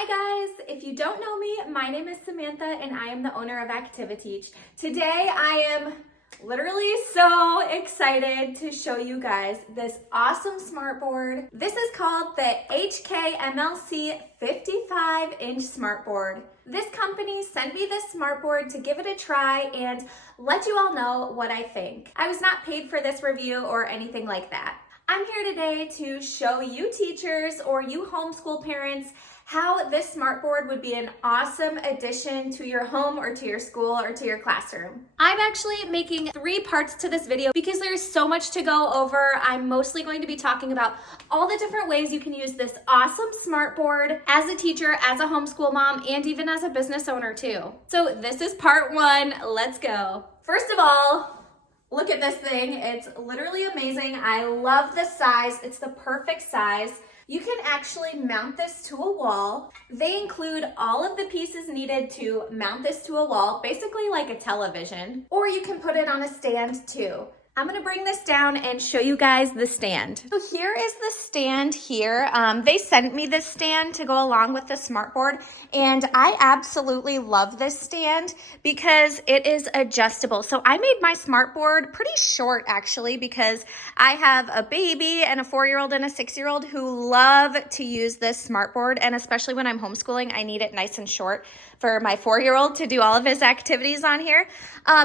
Hi guys, if you don't know me, my name is Samantha and I am the owner of ActiviTeach. Today I am literally so excited to show you guys this awesome smartboard. This is called the HKMLC 55-inch smartboard. This company sent me this smartboard to give it a try and let you all know what I think. I was not paid for this review or anything like that. I'm here today to show you teachers or you homeschool parents how this smartboard would be an awesome addition to your home or to your school or to your classroom. I'm actually making 3 parts to this video because there's so much to go over. I'm mostly going to be talking about all the different ways you can use this awesome smartboard as a teacher, as a homeschool mom, and even as a business owner too. So this is part 1, let's go. First of all, look at this thing. It's literally amazing. I love the size. It's the perfect size. You can actually mount this to a wall. They include all of the pieces needed to mount this to a wall, basically like a television, or you can put it on a stand too. I'm gonna bring this down and show you guys the stand. So here is the stand here. They sent me this stand to go along with the smartboard, and I absolutely love this stand because it is adjustable. So I made my smartboard pretty short actually because I have a baby and a 4-year-old and a 6-year-old who love to use this smartboard, and especially when I'm homeschooling, I need it nice and short for my 4-year-old to do all of his activities on here.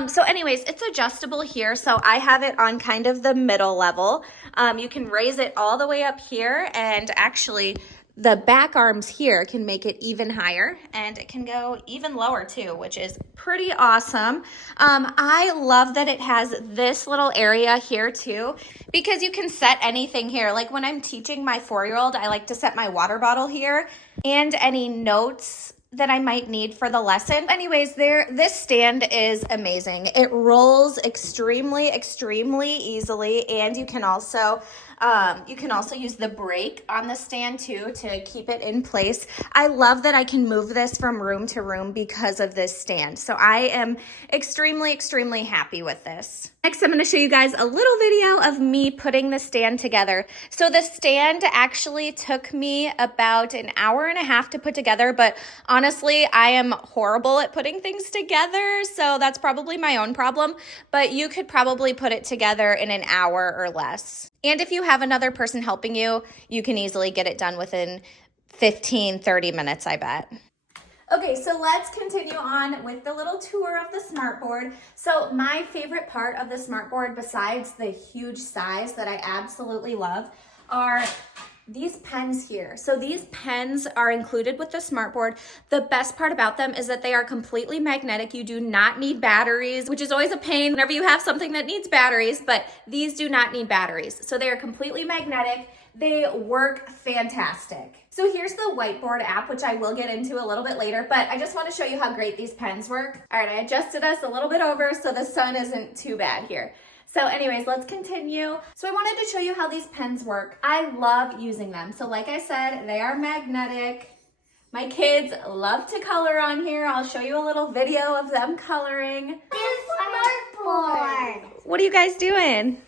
So anyways, it's adjustable here. So I have it on kind of the middle level. You can raise it all the way up here, and actually the back arms here can make it even higher, and it can go even lower too, which is pretty awesome. I love that it has this little area here too, because you can set anything here. Like when I'm teaching my 4-year-old, I like to set my water bottle here and any notes that I might need for the lesson. Anyways, this stand is amazing. It rolls extremely easily, and you can also use the brake on the stand too to keep it in place. I love that I can move this from room to room because of this stand. So I am extremely happy with this. Next, I'm gonna show you guys a little video of me putting the stand together. So the stand actually took me about an hour and a half to put together, but honestly, I am horrible at putting things together, so that's probably my own problem, but you could probably put it together in an hour or less. And if you have another person helping you, you can easily get it done within 15-30 minutes, I bet. Okay, so let's continue on with the little tour of the smartboard. So my favorite part of the smartboard, besides the huge size that I absolutely love, are these pens here. So these pens are included with the smartboard. The best part about them is that they are completely magnetic. You do not need batteries, which is always a pain whenever you have something that needs batteries, but these do not need batteries. So they are completely magnetic. They work fantastic. So here's the WhiteBoard app, which I will get into a little bit later, but I just want to show you how great these pens work. All right, I adjusted us a little bit over so the sun isn't too bad here. So anyways, let's continue. So I wanted to show you how these pens work. I love using them. So like I said, they are magnetic. My kids love to color on here. I'll show you a little video of them coloring. Smartboard. What are you guys doing?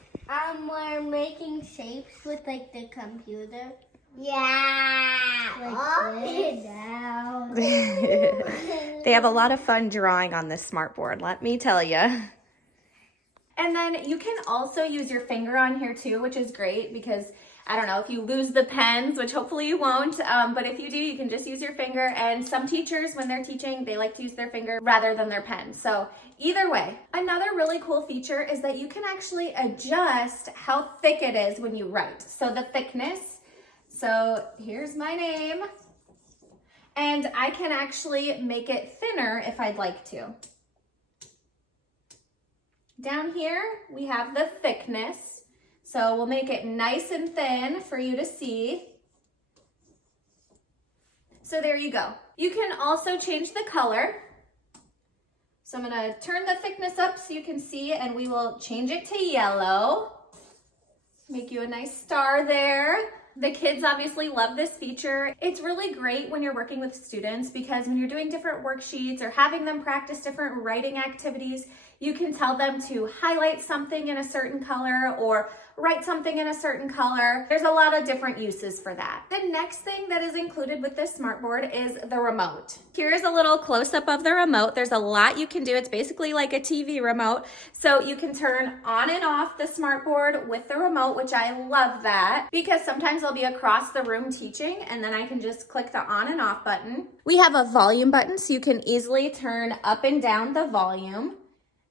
We're making shapes with like the computer. Yeah. Like this. Down. They have a lot of fun drawing on this smartboard, let me tell you. And then you can also use your finger on here too, which is great because, I don't know, if you lose the pens, which hopefully you won't, but if you do, you can just use your finger. And some teachers, when they're teaching, they like to use their finger rather than their pen. So either way. Another really cool feature is that you can actually adjust how thick it is when you write. So the thickness, so here's my name, and I can actually make it thinner if I'd like to. Down here, we have the thickness. So we'll make it nice and thin for you to see. So there you go. You can also change the color. So I'm gonna turn the thickness up so you can see, and we will change it to yellow. Make you a nice star there. The kids obviously love this feature. It's really great when you're working with students because when you're doing different worksheets or having them practice different writing activities, You can tell them to highlight something in a certain color or write something in a certain color. There's a lot of different uses for that. The next thing that is included with this smartboard is the remote. Here's a little close-up of the remote. There's a lot you can do. It's basically like a TV remote. So you can turn on and off the smartboard with the remote, which I love that because sometimes I'll be across the room teaching and then I can just click the on and off button. We have a volume button so you can easily turn up and down the volume.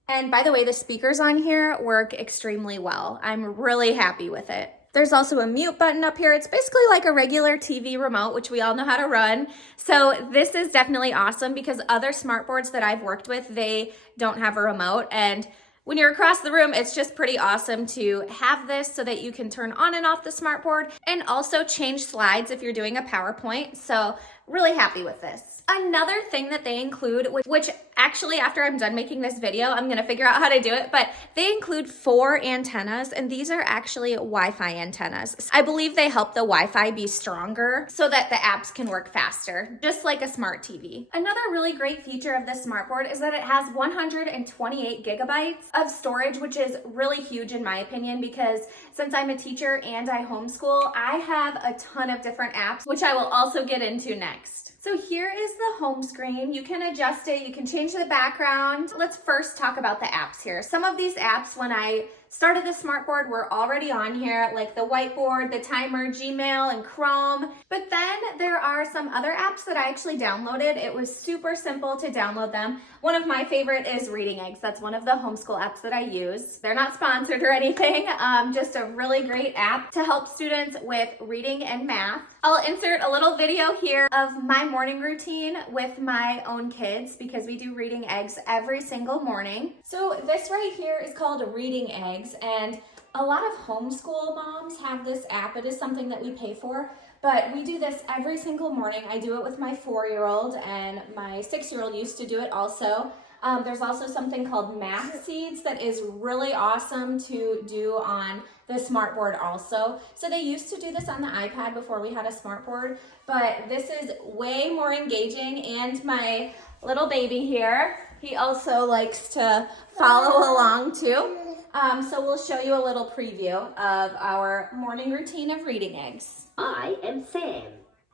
And by the way, the speakers on here work extremely well. I'm really happy with it. There's also a mute button up here. It's basically like a regular TV remote, which we all know how to run. So this is definitely awesome because other smartboards that I've worked with, they don't have a remote. And when you're across the room, it's just pretty awesome to have this so that you can turn on and off the smartboard and also change slides if you're doing a PowerPoint. So really happy with this. Another thing that they include, which actually after I'm done making this video, I'm gonna figure out how to do it, but they include 4 antennas and these are actually Wi-Fi antennas. I believe they help the Wi-Fi be stronger so that the apps can work faster, just like a smart TV. Another really great feature of this smartboard is that it has 128 gigabytes of storage, which is really huge in my opinion because since I'm a teacher and I homeschool, I have a ton of different apps, which I will also get into next. So here is the home screen. You can adjust it, you can change the background. Let's first talk about the apps here. Some of these apps, when I started the smartboard, were already on here, like the WhiteBoard, the timer, Gmail, and Chrome. But then there are some other apps that I actually downloaded. It was super simple to download them. One of my favorite is Reading Eggs. That's one of the homeschool apps that I use. They're not sponsored or anything, just a really great app to help students with reading and math. I'll insert a little video here of my morning routine with my own kids because we do Reading Eggs every single morning. So this right here is called Reading Eggs, and a lot of homeschool moms have this app. It is something that we pay for, but we do this every single morning. I do it with my 4-year-old and my 6-year-old used to do it also. There's also something called Math Seeds that is really awesome to do on the smartboard also. So they used to do this on the iPad before we had a smartboard, but this is way more engaging. And my little baby here, he also likes to follow along too. So we'll show you a little preview of our morning routine of Reading Eggs. I am Sam.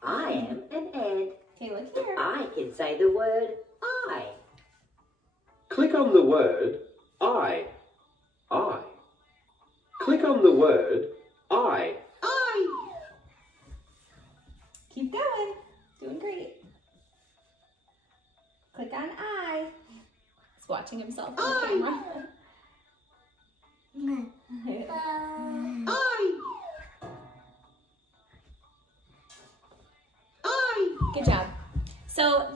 I am an Ed. Okay, look here. I can say the word I. Click on the word I. Click on the word I. Keep going. Doing great. Click on I. He's watching himself on the camera. Good job. So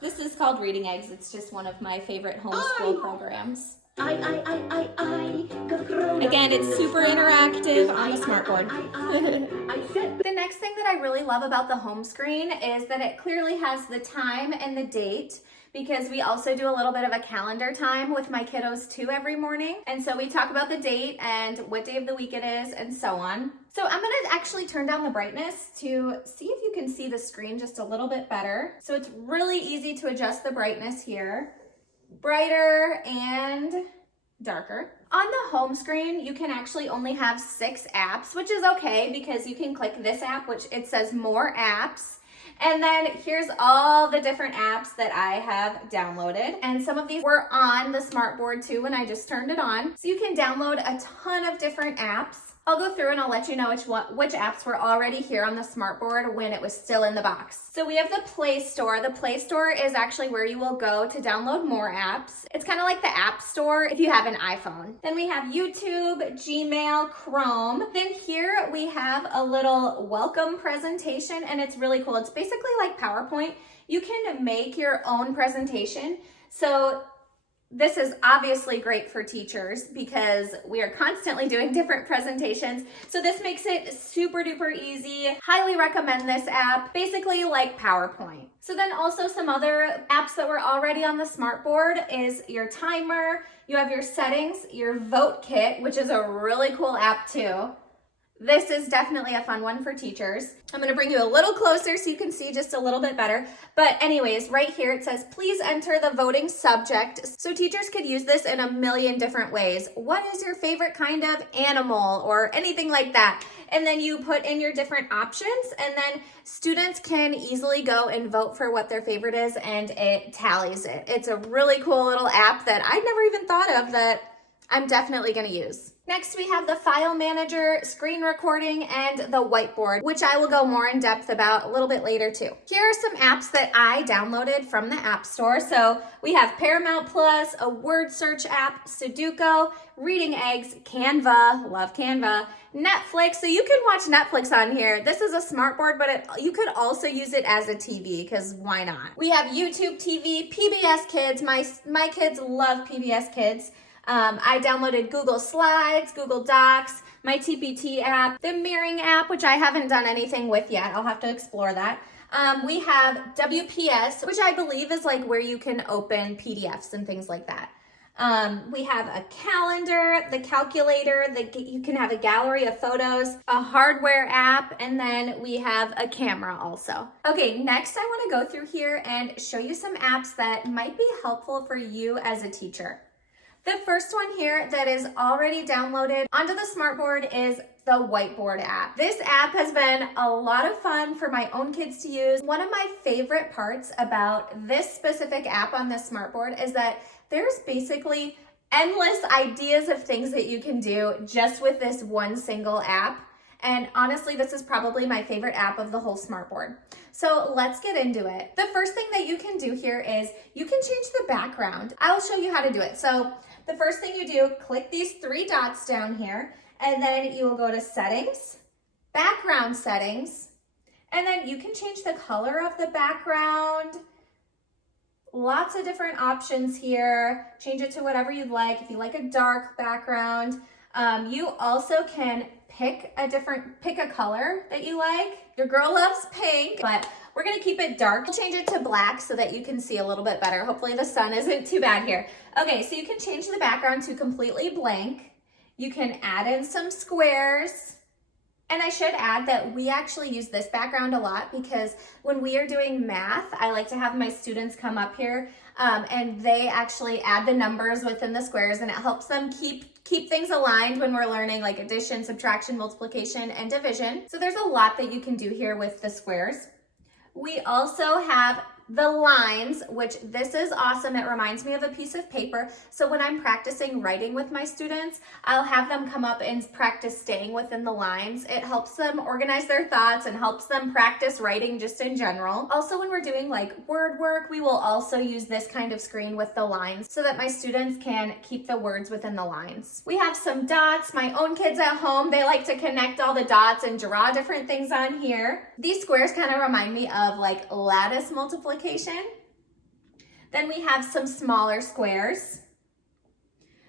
this is called Reading Eggs. It's just one of my favorite homeschool programs. Again, it's super interactive on the smartboard. The next thing that I really love about the home screen is that it clearly has the time and the date, because we also do a little bit of a calendar time with my kiddos too every morning. And so we talk about the date and what day of the week it is and so on. So I'm gonna actually turn down the brightness to see if you can see the screen just a little bit better. So it's really easy to adjust the brightness here. Brighter and darker. On the home screen, you can actually only have 6 apps, which is okay because you can click this app, which it says more apps. And then here's all the different apps that I have downloaded. And some of these were on the smartboard too when I just turned it on. So you can download a ton of different apps. I'll go through and I'll let you know which apps were already here on the smartboard when it was still in the box. So we have the Play Store. The Play Store is actually where you will go to download more apps. It's kind of like the App Store if you have an iPhone. Then we have YouTube, Gmail, Chrome. Then here we have a little welcome presentation, and it's really cool. It's basically like PowerPoint. You can make your own presentation. So this is obviously great for teachers because we are constantly doing different presentations. So this makes it super duper easy. Highly recommend this app, basically like PowerPoint. So then also some other apps that were already on the smartboard is your timer, you have your settings, your vote kit, which is a really cool app too. This is definitely a fun one for teachers. I'm gonna bring you a little closer so you can see just a little bit better. But anyways, right here it says, please enter the voting subject. So teachers could use this in a million different ways. What is your favorite kind of animal or anything like that? And then you put in your different options, and then students can easily go and vote for what their favorite is, and it tallies it. It's a really cool little app that I'd never even thought of that I'm definitely gonna use. Next, we have the file manager, screen recording, and the whiteboard, which I will go more in depth about a little bit later too. Here are some apps that I downloaded from the App Store. So we have Paramount Plus, a word search app, Sudoku, Reading Eggs, Canva, love Canva, Netflix. So you can watch Netflix on here. This is a smart board, but you could also use it as a TV, because why not? We have YouTube TV, PBS Kids. My kids love PBS Kids. I downloaded Google Slides, Google Docs, my TPT app, the mirroring app, which I haven't done anything with yet. I'll have to explore that. We have WPS, which I believe is like where you can open PDFs and things like that. We have a calendar, the calculator, you can have a gallery of photos, a hardware app, and then we have a camera also. Okay, next I want to go through here and show you some apps that might be helpful for you as a teacher. The first one here that is already downloaded onto the smartboard is the WhiteBoard app. This app has been a lot of fun for my own kids to use. One of my favorite parts about this specific app on the smartboard is that there's basically endless ideas of things that you can do just with this one single app. And honestly, this is probably my favorite app of the whole smartboard. So let's get into it. The first thing that you can do here is you can change the background. I will show you how to do it. So the first thing you do, click these three dots down here, and then you will go to Settings, Background Settings, and then you can change the color of the background. Lots of different options here. Change it to whatever you'd like. If you like a dark background, you also can pick a color that you like. Your girl loves pink, but we're gonna keep it dark. We'll change it to black so that you can see a little bit better. Hopefully the sun isn't too bad here. Okay, so you can change the background to completely blank. You can add in some squares. And I should add that we actually use this background a lot because when we are doing math, I like to have my students come up here and they actually add the numbers within the squares, and it helps them keep things aligned when we're learning like addition, subtraction, multiplication, and division. So there's a lot that you can do here with the squares. We also have the lines, which this is awesome. It reminds me of a piece of paper. So when I'm practicing writing with my students, I'll have them come up and practice staying within the lines. It helps them organize their thoughts and helps them practice writing just in general. Also, when we're doing like word work, we will also use this kind of screen with the lines so that my students can keep the words within the lines. We have some dots. My own kids at home, they like to connect all the dots and draw different things on here. These squares kind of remind me of like lattice multiplication. Then we have some smaller squares.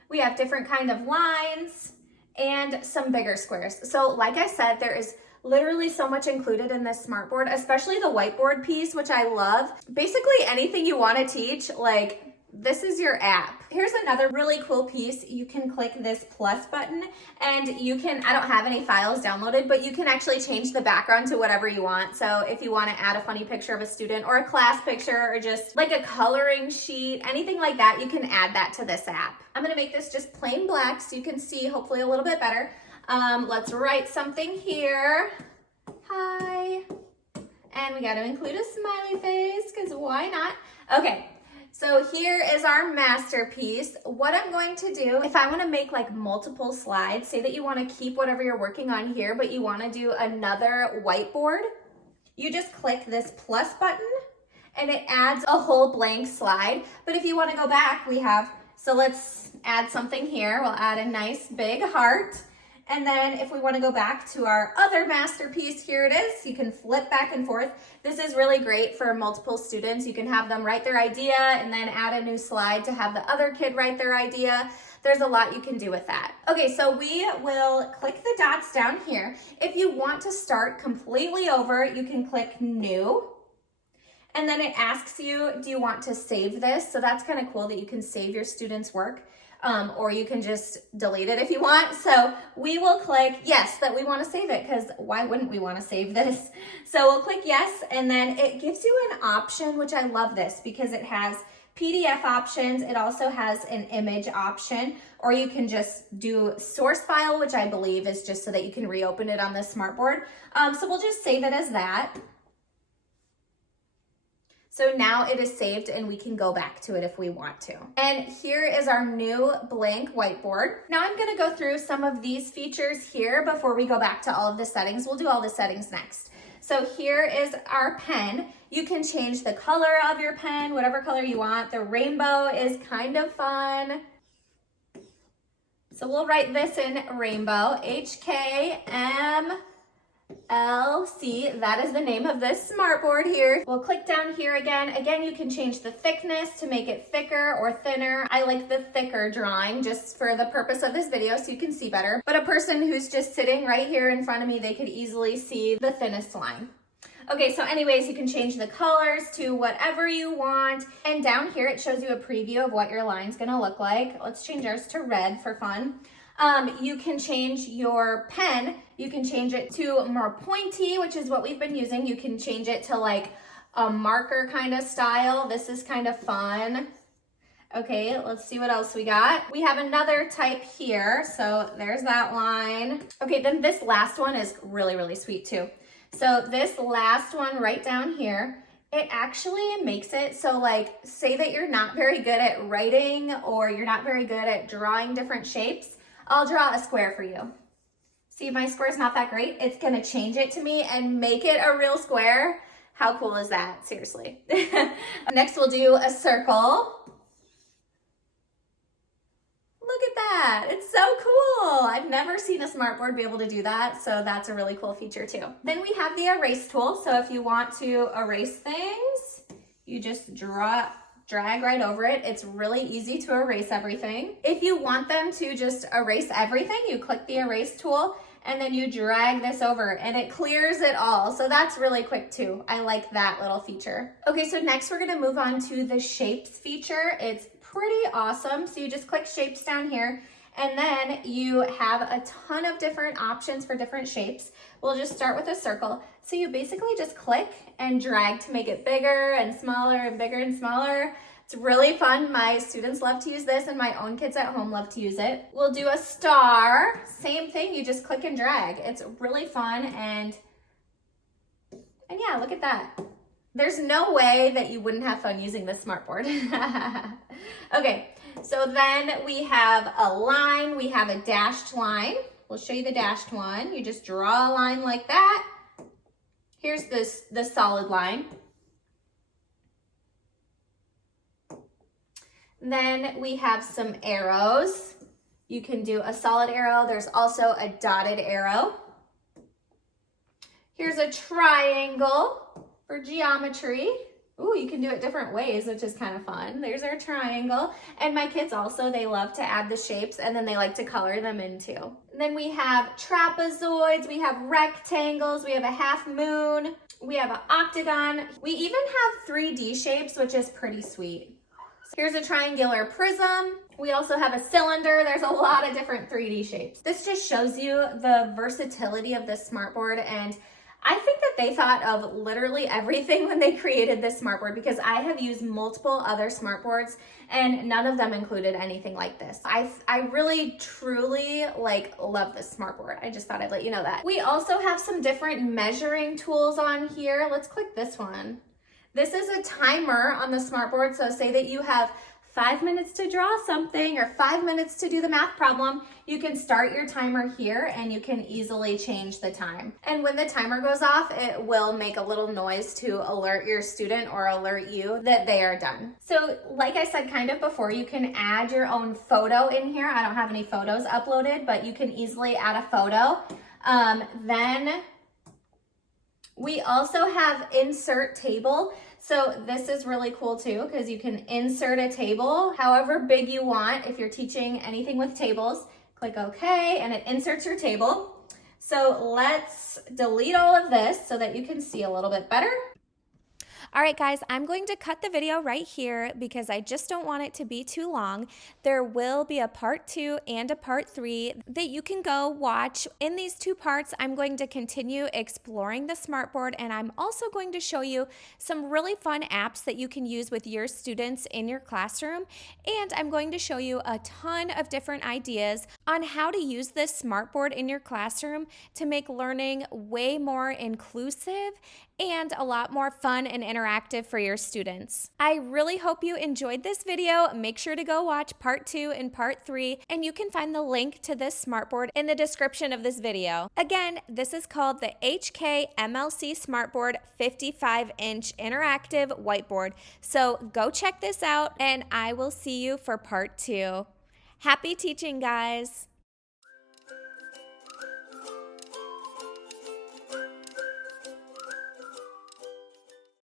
We have different kind of lines and some bigger squares. So like I said, there is literally so much included in this smartboard, especially the whiteboard piece, which I love. Basically anything you want to teach, like this is your app. Here's another really cool piece. You can click this plus button and you can, I don't have any files downloaded, but you can actually change the background to whatever you want. So if you want to add a funny picture of a student or a class picture or just like a coloring sheet, anything like that, you can add that to this app. I'm going to make this just plain black so you can see hopefully a little bit better. Let's write something here. Hi. And we got to include a smiley face because why not? Okay. So here is our masterpiece. What I'm going to do, if I want to make like multiple slides, say that you want to keep whatever you're working on here, but you want to do another whiteboard, you just click this plus button and it adds a whole blank slide. But if you want to go back, so let's add something here. We'll add a nice big heart. And then if we want to go back to our other masterpiece, here it is. You can flip back and forth. This is really great for multiple students. You can have them write their idea and then add a new slide to have the other kid write their idea. There's a lot you can do with that. Okay, so we will click the dots down here. If you want to start completely over, you can click New. And then it asks you, do you want to save this? So that's kind of cool that you can save your students' work. or you can just delete it if you want. So we will click yes, that we want to save it, because why wouldn't we want to save this? So we'll click yes, and then it gives you an option, which I love this because it has PDF options. It also has an image option, or you can just do source file, which I believe is just so that you can reopen it on the smartboard. So we'll just save it as that. So now it is saved and we can go back to it if we want to. And here is our new blank whiteboard. Now I'm gonna go through some of these features here before we go back to all of the settings. We'll do all the settings next. So here is our pen. You can change the color of your pen, whatever color you want. The rainbow is kind of fun. So we'll write this in rainbow, HKMLC. That is the name of this smartboard here. We'll click down here again. Again, you can change the thickness to make it thicker or thinner. I like the thicker drawing just for the purpose of this video so you can see better. But a person who's just sitting right here in front of me, they could easily see the thinnest line. Okay, so anyways, you can change the colors to whatever you want. And down here, it shows you a preview of what your line's gonna look like. Let's change ours to red for fun. You can change your pen. You can change it to more pointy, which is what we've been using. You can change it to like a marker kind of style. This is kind of fun. Okay, let's see what else we got. We have another type here. So there's that line. Okay, then this last one is really, really sweet too. So this last one right down here, it actually makes it so like, say that you're not very good at writing or you're not very good at drawing different shapes, I'll draw a square for you. See, my square's not that great. It's gonna change it to me and make it a real square. How cool is that? Seriously. Next, we'll do a circle. Look at that, it's so cool. I've never seen a smartboard be able to do that, so that's a really cool feature too. Then we have the erase tool, so if you want to erase things, you just drag right over it. It's really easy to erase everything. If you want them to just erase everything, you click the erase tool and then you drag this over and it clears it all. So that's really quick too. I like that little feature. Okay, so next we're gonna move on to the shapes feature. It's pretty awesome. So you just click shapes down here and then you have a ton of different options for different shapes. We'll just start with a circle. So you basically just click and drag to make it bigger and smaller and bigger and smaller. It's really fun. My students love to use this and my own kids at home love to use it. We'll do a star. Same thing, you just click and drag. It's really fun and yeah, look at that. There's no way that you wouldn't have fun using this smartboard. Okay, so then we have a line, we have a dashed line. We'll show you the dashed one. You just draw a line like that. Here's the solid line. Then we have some arrows. You can do a solid arrow. There's also a dotted arrow. Here's a triangle for geometry. Ooh, you can do it different ways, which is kind of fun. There's our triangle. And my kids also, they love to add the shapes and then they like to color them in too. And then we have trapezoids, we have rectangles, we have a half moon, we have an octagon. We even have 3D shapes, which is pretty sweet. Here's a triangular prism. We also have a cylinder. There's a lot of different 3D shapes. This just shows you the versatility of this smartboard, and I think that they thought of literally everything when they created this smartboard, because I have used multiple other smartboards and none of them included anything like this. I really, truly love this smartboard. I just thought I'd let you know that. We also have some different measuring tools on here. Let's click this one. This is a timer on the smartboard. So say that you have 5 minutes to draw something or 5 minutes to do the math problem, you can start your timer here and you can easily change the time. And when the timer goes off, it will make a little noise to alert your student or alert you that they are done. So like I said kind of before, you can add your own photo in here. I don't have any photos uploaded, but you can easily add a photo. Then we also have insert table. So this is really cool too, because you can insert a table however big you want. If you're teaching anything with tables, click OK and it inserts your table. So let's delete all of this so that you can see a little bit better. All right, guys, I'm going to cut the video right here because I just don't want it to be too long. There will be a part 2 and a part 3 that you can go watch. In these 2 parts, I'm going to continue exploring the smartboard, and I'm also going to show you some really fun apps that you can use with your students in your classroom. And I'm going to show you a ton of different ideas on how to use this smartboard in your classroom to make learning way more inclusive and a lot more fun and interactive for your students. I really hope you enjoyed this video. Make sure to go watch part 2 and part 3, and you can find the link to this smartboard in the description of this video. Again, this is called the HKMLC Smartboard 55-inch interactive whiteboard. So go check this out, and I will see you for part 2. Happy teaching, guys!